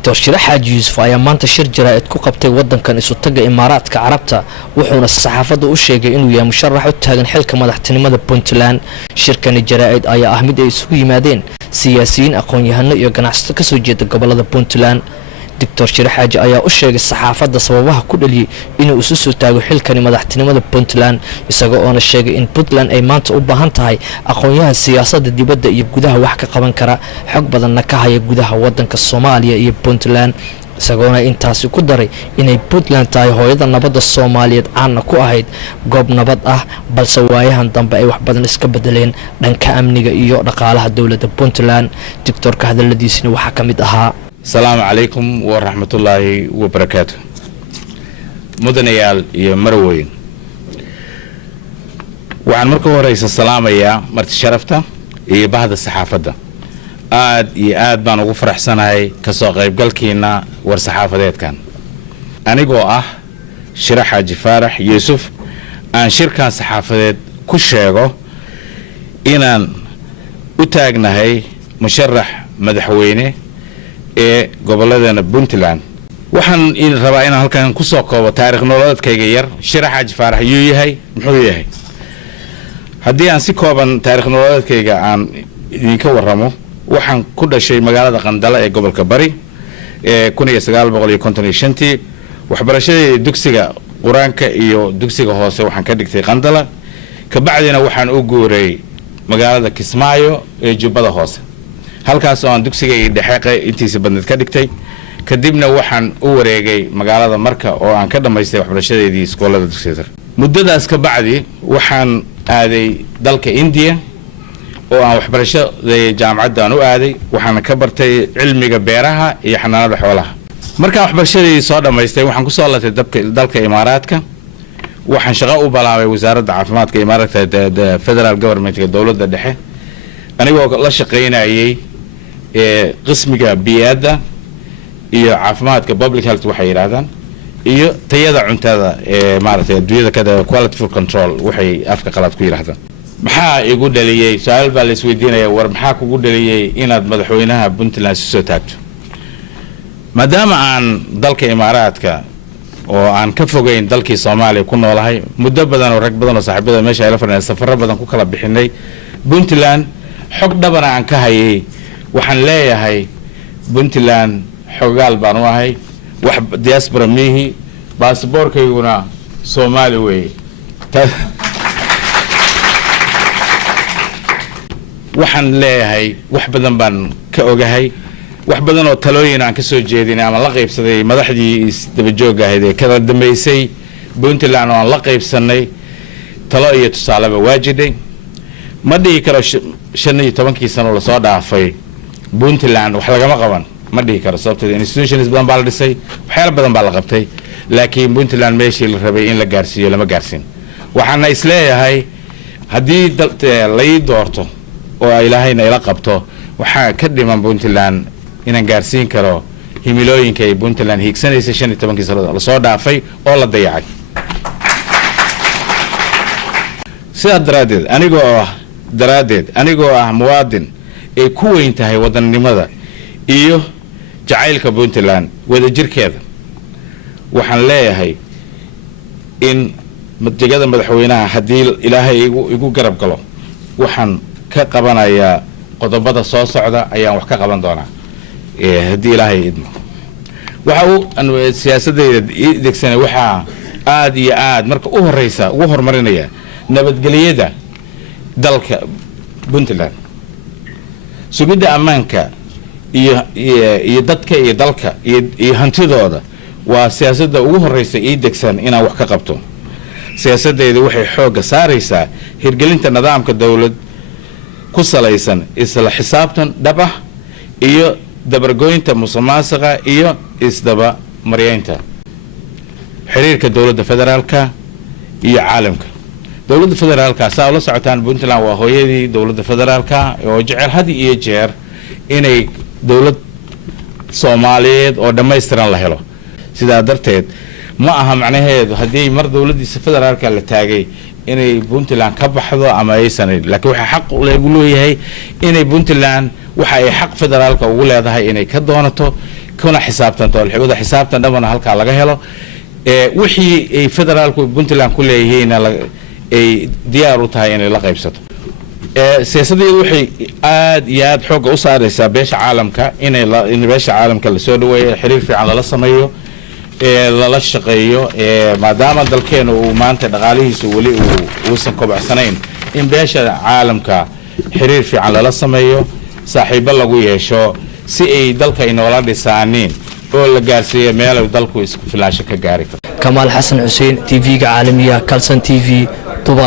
دكتور شرح حاج يوسف ayaa maanta shir jaraa'id ku qabtay wadankan isu taga Imaaraadka Carabta wuxuuna saxaafadda u sheegay inuu yahay musharax u taagan xilka madaxtinimada Puntland shirkan jaraa'id ayaa ah mid ay isugu yimaadeen siyaasiyiin aqoon-yahano iyo ganacsato ka soo jeeda gobolada Puntland دكتور شرح حاج ayaa u sheegay saxaafadda sababaha ku dhaliyay inuu isu soo taago xilkan madaxtinimada Puntland isagoo oo sheegay in Puntland ay maanta u baahan tahay aqoon-yahan siyaasadda dibadda iyo gudaha wax ka qaban kara xog badanna ka haya gudaha wadanka Soomaaliya iyo Puntland isagoona intaasi ku daray inay Puntland tahay hooyada nabadda Soomaaliyeed aan ku ahayd goob nabad ah balse waayahan dambe ay wax badan iska bedeleen dhanka amniga iyo dhaqaalaha dawladda Puntland dictorka hadaladiisina waxa kamid ahaa السلام عليكم ورحمة الله وبركاته مدنيال يا مروين وعن مركو رئيس السلام يا مرت شرفته يا بعد الصحافة ده آد بان وفرح سنة كسوق يبقى كينا والصحافة ده كان أنا جو شرح حاج فارح يوسف عن شركة صحافة كل شيء إن أتاجنا هي مشرح مدحوينه goboladana Puntland waxaan rabaa inaan halkan ku soo koobo taariikh nololeedkayga yar sharax xaaj faarax yahay muxuu yahay hadii aan si kooban taariikh nololeedkayga aan idinka warramo waxaan ku dhashay magaalada Qandala ee gobolka Bari 1955 waxbarashadii dugsiga Quraanka iyo dugsiga hoose waxaan ka dhigtay Qandala ka bacdina waxaan u guuray magaalada Kismaayo ee Jubbada hoose halkaas oo aan dugsiga dhexe intiisa badnad ka dhigtay kadibna waxaan u wareegay magaalada Marka oo aan ka dhameystay waxbarashadeedii iskoolada dugsiga muddadaas ka bacdi waxaan aaday dalka India oo aan waxbarashada jaamacadda aan u aaday waxaan ka bartay cilmiga beeraha iyo xanaanada xoolaha markaan waxbarashadeedii soo dhameystay waxaan ku soo laatay dalka Imaaraadka waxaan shaqo u bilaabay wasaaradda caafimaadka Imaaraadka Federal Government ee dawladda dhexe anigoo la shaqeynayay qismiga biyada iyo caafimaadka public health waxay yiraahdaan iyo tayada cuntada maartay adduunyada kada quality food control waxay afka qalad ku yiraahdaan maxaa igu dhaliyay su'aal baa la isweydiinaya war maxaa kugu dhaliyay inaad madaxweynaha Puntland soo taagto maadaama aan dalka Imaaraadka oo aan ka fogeyn dalkii Soomaaliya ku noolahay muddo badan oo rag badan oo saaxiibada meesha ay la fadhiyaan safar badan ku kala bixinay Puntland xog dhabana aan ka hayay waxaan leeyahay Puntland xogaal baan u ahay wax diaspora mihi baasaboorkayguna Soomaali weey waxaan leeyahay wax badan baan ka ogahay wax badan oo talooyin aan ka soo jeedinay ama la qaybsaday madaxdii daba joog ahayd ee kala dambeysay Puntland oo aan la qaybsanay talo iyo tusaalaba waajiday ma dhihi karo 15 sano la soo dhaafay Puntland wax laga ma qaban ma dhihi karo sababtoo institutions badan baa la dhisay waxyaalo badan baa la qabtay laakiin Puntland meeshii la rabay in la gaarsiiyo lama gaarsiin waxaana isleeyahay hadii la ii doorto oo ilaahayna ila qabto waxa ka dhiman Puntland inaan gaarsiin karo himilooyinka ay Puntland hiigsanaysa 15 sano la soo dhaafay oo la dayacay sidaa daraadeed anigoo muwaadin ay ku weyn tahay wadannimada iyo jacaylka Puntland wada jirkeeda waxaan leeyahay in madjigada madaxweynaha hadii ilaahay igu garab galo waxaan ka qabanayaa qodobada soo socda ayaan wax ka qaban doonaa hadii ilaahay idmo waxa uu siyaasadda degsanay waxa aad iyo aad marka u horeysa ugu hormarinaya nabadgelyada dalka Puntland sugidda ammaanka iyo dadka iyo dalka iyo hantidooda waa siyaasadda ugu horeysa ee degsan inaan wax ka qabto siyaasaddeedu waxay xooga saaraysaa hirgelinta nidaamka dawlad ku salaysan isla xisaabtan dhab ah iyo dabargoynta musuqmaasuqa iyo isdaba maryeynta xiriirka dawladda federaalka iyo caalamka dawladda federaalka saa la socotaan Puntland waa hooyadii dawladda federaalka oo jecel had iyo jeer inay dawlad Soomaaliyeed oo dhameystiran la helo sidaa darteed ma aha macnaheedu hadii mar dawladdiisa federaalka la taagay inay Puntland ka baxdo ama aysan laakiin waxa xaq u leeyahay inay Puntland waxa ay xaq federaalka ugu leedahay inay ka doonato kuna xisaabtanto wada xisaabtan dhamana halka laga helo wixii ay federaalku Puntland ku leeyihiin ay diyaar u tahay inay la qaybsato siyaasadii waxay aad iyo aad xoog u saaraysaa beesha caalamka in beesha caalamka la soo dhaweeyo xiriir fiican la sameeyo la shaqeeyo maadaama dalkeena uu maanta dhaqaalihiisu wali uu san kobacsanayn in beesha caalamka xiriir fiican la sameeyo saaxiibo lagu yeesho si ay dalka inoola dhisaaniin oo la gaarsiiyo meel dalku isku filaasho ka gaari karo Kamal Hassan Hussein TV-ga caalamiga Kalsan TV Dubai